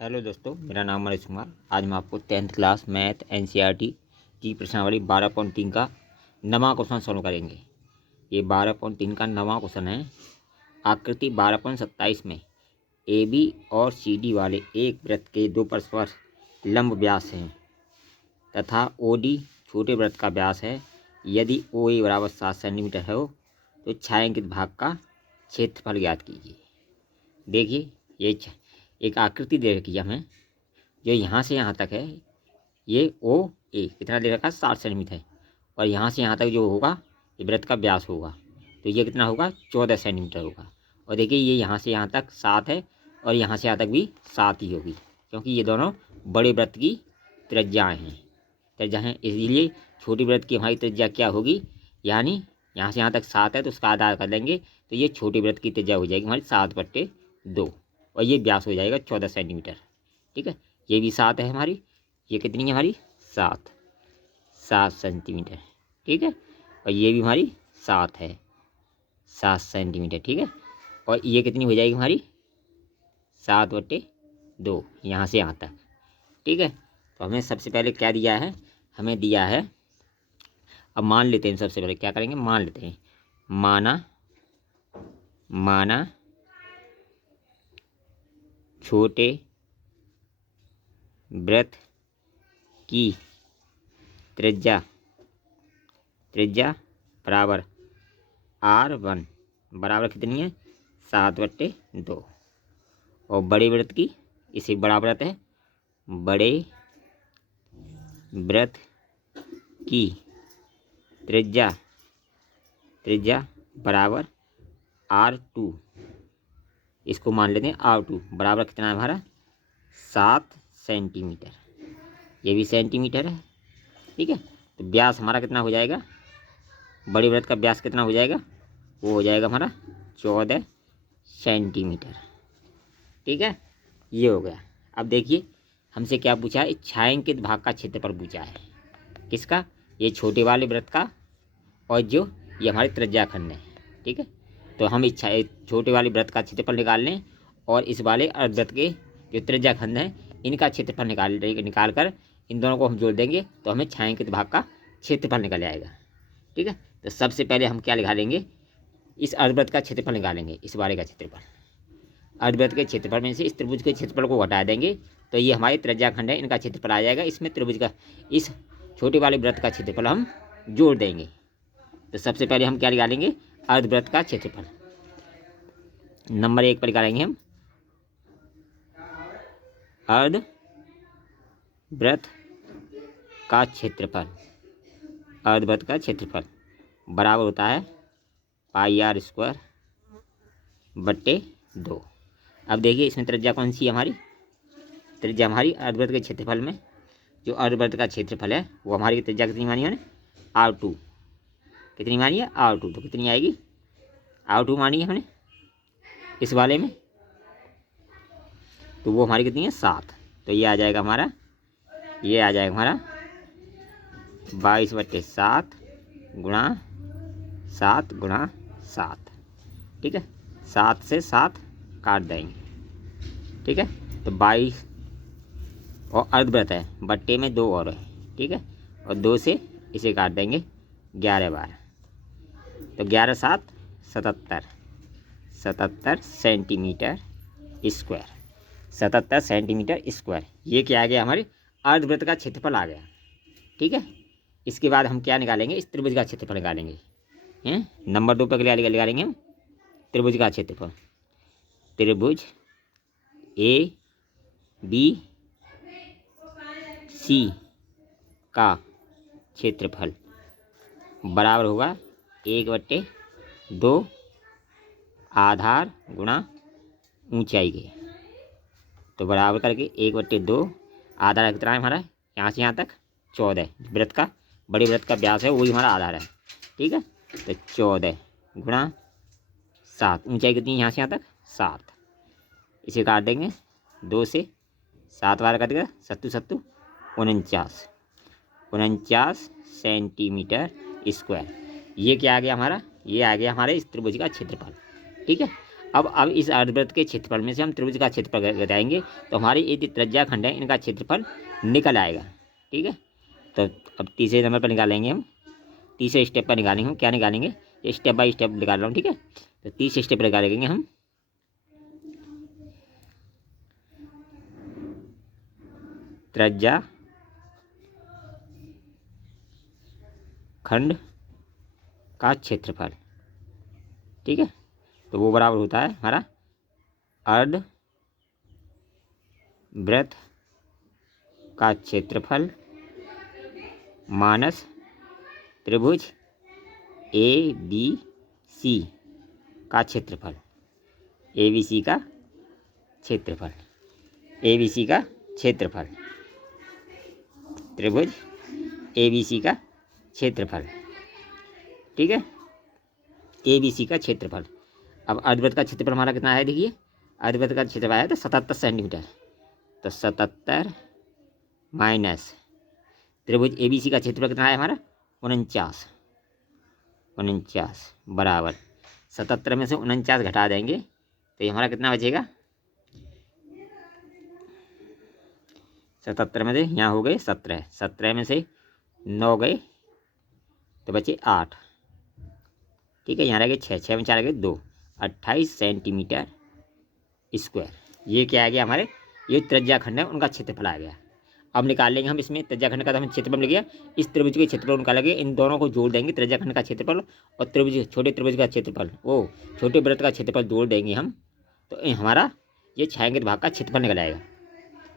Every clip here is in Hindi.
हेलो दोस्तों, मेरा नाम मनीष कुमार। आज मैं आपको 10th क्लास मैथ एनसीईआरटी की प्रश्नावली 12.3 का नवा क्वेश्चन सॉल्व करेंगे। ये 12.3 का नवा क्वेश्चन है। आकृति 12.27 में ए बी और सी डी वाले एक वृत्त के दो परस्पर लंब व्यास हैं तथा ओ डी छोटे वृत्त का व्यास है। यदि ओ ए बराबर 7 सेंटीमीटर हो तो छायांकित भाग का क्षेत्रफल ज्ञात कीजिए। देखिए, ये एक आकृति दे रखी है हमें, जो यहाँ से यहाँ तक है। ये ओ ए कितना दे रखा है, 60 सेंटीमीटर है। और यहाँ से यहाँ तक जो होगा ये वृत्त का व्यास होगा, तो ये कितना होगा, 14 सेंटीमीटर होगा। और देखिए, ये यहाँ से यहाँ तक 7 है और यहाँ से यहाँ तक भी 7 ही होगी, क्योंकि ये दोनों बड़े वृत्त की त्रिज्याएँ हैं। इसलिए छोटी वृत्त की हमारी त्रिज्या क्या होगी, यानी यहाँ से यहाँ तक 7 है तो उसका आधा कर लेंगे तो ये छोटी वृत्त की त्रिज्या हो जाएगी हमारी 7/2 और ये व्यास हो जाएगा 14 सेंटीमीटर। ठीक है, ये भी 7 है हमारी, ये कितनी है हमारी, 7 सेंटीमीटर। ठीक है, और ये भी हमारी 7 है, 7 सेंटीमीटर। ठीक है, और ये कितनी हो जाएगी हमारी, 7/2 यहाँ से यहाँ तक। ठीक है, तो हमें सबसे पहले क्या दिया है, हमें दिया है, अब मान लेते हैं। सबसे पहले क्या करेंगे, मान लेते हैं। माना छोटे वृत्त की त्रिज्या बराबर R1 बराबर कितनी है, 7/2। और बड़े वृत्त की, इसे बड़ा वृत्त है, बड़े वृत्त की त्रिज्या बराबर R2। इसको मान लेते हैं R2 बराबर कितना है हमारा, 7 सेंटीमीटर। ये भी सेंटीमीटर है। ठीक है, तो व्यास हमारा कितना हो जाएगा, बड़े वृत्त का व्यास कितना हो जाएगा, वो हो जाएगा हमारा 14 सेंटीमीटर। ठीक है, ये हो गया। अब देखिए, हमसे क्या पूछा है, छायांकित भाग का क्षेत्रफल पूछा है। किसका, ये छोटे वाले वृत्त का, और जो ये हमारी त्रिज्या खंड है। ठीक है, तो हम इस छोटे वाले वृत्त का क्षेत्रफल निकाल लें और इस वाले अर्धवृत्त के जो त्रिज्या खंड है इनका क्षेत्रफल निकाल कर इन दोनों को हम जोड़ देंगे तो हमें छायांकित भाग का क्षेत्रफल निकल आएगा। ठीक है, तो सबसे पहले हम क्या निकालेंगे, इस अर्धवृत्त का क्षेत्रफल निकालेंगे, इस वाले का क्षेत्रफल। अर्धवृत्त के क्षेत्रफल में से इस त्रिभुज के क्षेत्रफल को घटा देंगे तो ये हमारी त्रिज्या खंड है, इनका क्षेत्रफल आ जाएगा। इसमें त्रिभुज का, इस छोटे वाले वृत्त का क्षेत्रफल हम जोड़ देंगे। तो सबसे पहले हम क्या निकालेंगे, अर्धवृत्त का क्षेत्रफल। नंबर 1 पर निकालेंगे हम अर्धवृत्त का क्षेत्रफल। अर्धवृत्त का क्षेत्रफल बराबर होता है πr²/2। अब देखिए, इसमें त्रिज्या कौन सी है हमारी, त्रिज्या हमारी अर्धवृत्त के क्षेत्रफल में, जो अर्धवृत्त का क्षेत्रफल है वो हमारी त्रिज्या कितनी मानी है, R2। कितनी मानी है, R2। तो कितनी आएगी, R2 मानी है हमने इस वाले में, तो वो हमारी कितनी है, 7। तो ये आ जाएगा हमारा, ये आ जाएगा हमारा 22/7 गुणा 7 गुणा 7। ठीक है, 7 से 7 काट देंगे। ठीक है, तो 22, और अर्धवृत्त है, बट्टे में 2 और है। ठीक है, और 2 से इसे काट देंगे, 11 बार, तो 11 7 77 सेंटीमीटर स्क्वायर। 77 सेंटीमीटर स्क्वायर, ये क्या आ गया, हमारे अर्धवृत्त का क्षेत्रफल आ गया। ठीक है, इसके बाद हम क्या निकालेंगे, इस त्रिभुज का क्षेत्रफल निकालेंगे। नंबर 2 पर निकालेंगे हम त्रिभुज का क्षेत्रफल। त्रिभुज ABC का क्षेत्रफल बराबर होगा 1/2 आधार गुणा ऊंचाई के। तो बराबर करके 1/2 आधार कितना है हमारा, यहाँ से यहाँ तक 14। वृत्त का, बड़े वृत्त का व्यास है वही हमारा आधार है। ठीक है, तो 14 गुणा 7, ऊंचाई कितनी है यहाँ से यहाँ तक, 7। इसे काट देंगे, 2 से 7 बार काट देगा, 7 49 सेंटीमीटर स्क्वायर। ये क्या आ गया हमारा, ये आ गया हमारे इस त्रिभुज का क्षेत्रफल। ठीक है, अब इस अर्धवृत्त के क्षेत्रफल में से हम त्रिभुज का क्षेत्रफल घटाएंगे तो हमारी ये त्रिज्या खंड है इनका क्षेत्रफल निकल आएगा। ठीक है, तो अब तीसरे नंबर पर निकालेंगे हम, तीसरे स्टेप पर निकालेंगे हम। क्या निकालेंगे, ये स्टेप बाय स्टेप निकाल रहा हूँ। ठीक है, तो तीसरे स्टेप पर निकालेंगे हम त्रिज्या खंड का क्षेत्रफल। ठीक है, तो वो बराबर होता है हमारा अर्ध वृत्त का क्षेत्रफल माइनस त्रिभुज ए बी सी का क्षेत्रफल, ए बी सी का क्षेत्रफल, ए बी सी का क्षेत्रफल, त्रिभुज ए बी सी का क्षेत्रफल। ठीक है, ए बी सी का क्षेत्रफल। अब अर्धवृत्त का क्षेत्रफल हमारा कितना है, देखिए अर्धवृत्त का क्षेत्रफल आया तो 77 सेंटीमीटर, तो 77 माइनस त्रिभुज ए बी सी का क्षेत्रफल कितना है हमारा 49, 49 बराबर 77 में से 49 घटा देंगे तो ये हमारा कितना बचेगा, 77 में से यहाँ हो गए 17, 17 में से 9 गए तो बचे 8। ठीक है, यहाँ रह गए 6, 6 में 4 रह गए 2, 28 सेंटीमीटर स्क्वायर। ये क्या आ गया हमारे, ये त्रिज्या खंड है उनका क्षेत्रफल आ गया। अब निकाल लेंगे हम इसमें त्रिज्या खंड का, तो हमें क्षेत्रफल मिल गया। इस त्रिभुज के क्षेत्रफल निकालेंगे, इन दोनों को जोड़ देंगे, त्रिज्या खंड का क्षेत्रफल और त्रिभुज छोटे त्रिभुज का क्षेत्रफल, वो छोटे वृत्त का क्षेत्रफल जोड़ देंगे हम, तो हमारा ये छायांकित भाग का क्षेत्रफल निकल आएगा।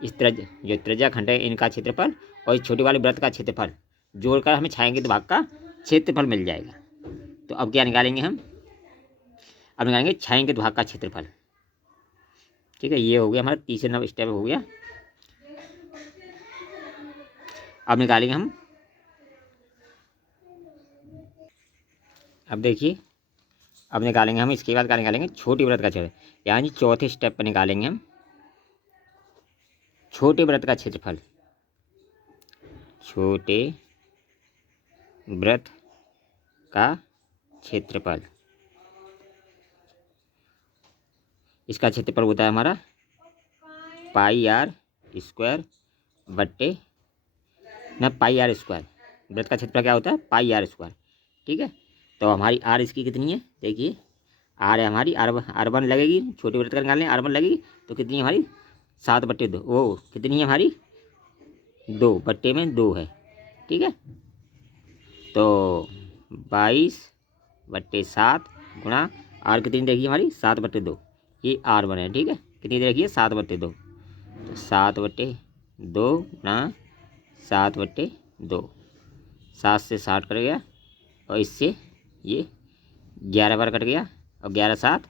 इस जो त्रिज्या खंड है इनका क्षेत्रफल और इस छोटे वाले वृत्त का क्षेत्रफल जोड़कर हमें छायांकित भाग का क्षेत्रफल मिल जाएगा। तो अब क्या निकालेंगे हम, अब निकालेंगे छायांकित भाग का क्षेत्रफल। ठीक है, ये हो गया हमारा तीसरे नंबर स्टेप हो गया। अब निकालेंगे हम, अब देखिए अब निकालेंगे हम, इसके बाद क्या निकालेंगे, छोटे वृत्त का क्षेत्रफल, यानी चौथे स्टेप पर निकालेंगे हम छोटे वृत्त का क्षेत्रफल, छोटे वृत्त का क्षेत्रफल। इसका क्षेत्रफल होता है हमारा पाई आर स्क्वायर बट्टे न पाई आर स्क्वायर। वृत्त का क्षेत्रफल क्या होता है, पाई आर स्क्वायर। ठीक है, तो हमारी आर इसकी कितनी है, देखिए आर है हमारी, R1 लगेगी, छोटे वृत्त का निकालने R1 लगेगी तो कितनी है हमारी 7/2, वो कितनी है हमारी 2 बट्टे में 2 है। ठीक है, तो 22/7 गुणा आर कितनी रहेगी हमारी 7/2, ये R1 है। ठीक है, कितनी रहेगी 7/2, तो 7/2 गुणा 7/2, 7 से 60 कट गया और इससे ये 11 बार कट गया और 11×7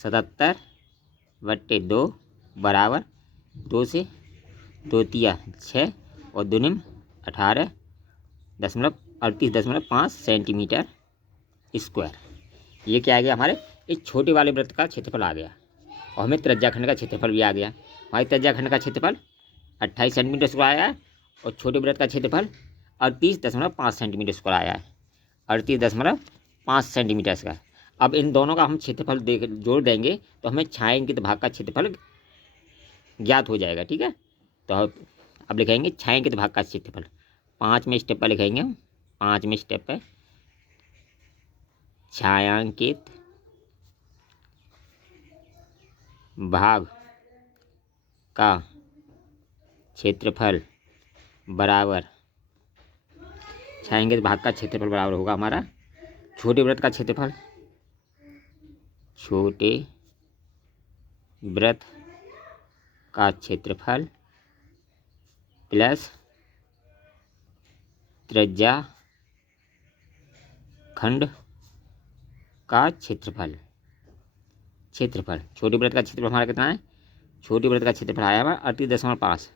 77/2 बराबर 2 से 2 तिया 6 और 2 निम 18.38.5 सेंटीमीटर स्क्वायर। ये क्या आ गया हमारे, इस छोटे वाले वृत्त का क्षेत्रफल आ गया और हमें त्रिज्या खंड का क्षेत्रफल भी आ गया। हमारी त्रिज्या खंड का क्षेत्रफल 28 सेंटीमीटर स्क्वायर आया है और छोटे वृत्त का क्षेत्रफल 38.5 सेंटीमीटर स्क्वायर आया है, 38.5 सेंटीमीटर स्क्वायर। अब इन दोनों का हम क्षेत्रफल जोड़ देंगे तो हमें छायांकित भाग का क्षेत्रफल ज्ञात हो जाएगा। ठीक है, तो अब लिखेंगे छायांकित भाग का क्षेत्रफल, 5वें स्टेप पर लिखेंगे हम, 5वें स्टेप पर छायांकित भाग का क्षेत्रफल बराबर, छायांकित भाग का क्षेत्रफल बराबर होगा हमारा छोटे वृत्त का क्षेत्रफल, छोटे वृत्त का क्षेत्रफल प्लस त्रिज्या खंड का क्षेत्रफल। क्षेत्रफल छोटे वृत्त का क्षेत्रफल हमारा कितना है, छोटे वृत्त का क्षेत्रफल आया हमारा 38.5,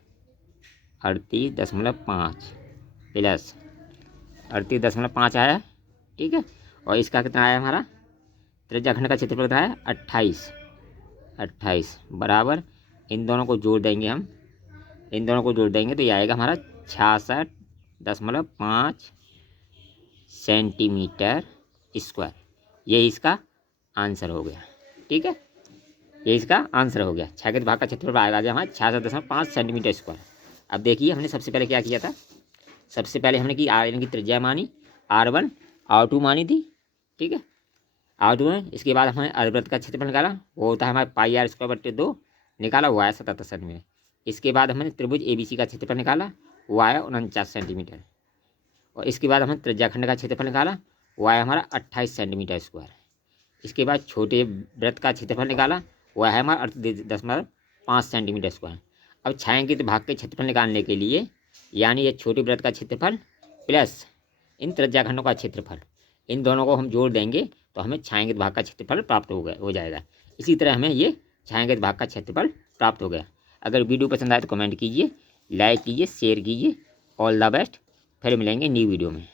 38.5 प्लस 38.5 आया। ठीक है, और इसका कितना आया हमारा त्रिज्या खंड का क्षेत्रफल कितना है 28 बराबर, इन दोनों को जोड़ देंगे हम, इन दोनों को जोड़ देंगे तो ये आएगा हमारा 66.5 सेंटीमीटर स्क्वायर। ये इसका आंसर हो गया। ठीक है, ये इसका आंसर हो गया। छः के भाग का क्षेत्रफल आएगा हमारा 66.5 सेंटीमीटर स्क्वायर। अब देखिए हमने सबसे पहले क्या किया था, सबसे पहले हमने की आयरन की त्रिज्या मानी, R1 R2 मानी थी, ठीक है, R2 है। इसके बाद हमने अर्धवृत्त का क्षेत्रफल निकाला, वो होता है हमारे पाई R स्क्वायर बटे 2, निकाला, वो आया 77 सेंटीमीटर। इसके बाद हमने त्रिभुज ABC का क्षेत्रफल निकाला, वो आया 49 सेंटीमीटर। और इसके बाद हमने त्रिज्याखंड का क्षेत्रफल निकाला, वो आया हमारा 28 सेंटीमीटर स्क्वायर। इसके बाद छोटे वृत्त का क्षेत्रफल निकाला, वो है हमारा 38.5 सेंटीमीटर स्क्वायर। अब छायांकित भाग के क्षेत्रफल निकालने के लिए, यानी ये छोटे वृत्त का क्षेत्रफल प्लस इन त्रिज्याखंडों का क्षेत्रफल, इन दोनों को हम जोड़ देंगे तो हमें छायांकित भाग का क्षेत्रफल प्राप्त हो जाएगा। इसी तरह हमें ये छायांकित भाग का क्षेत्रफल प्राप्त हो गया। अगर वीडियो पसंद आए तो कमेंट कीजिए, लाइक कीजिए, शेयर कीजिए। All the best. फिर मिलेंगे न्यू वीडियो में।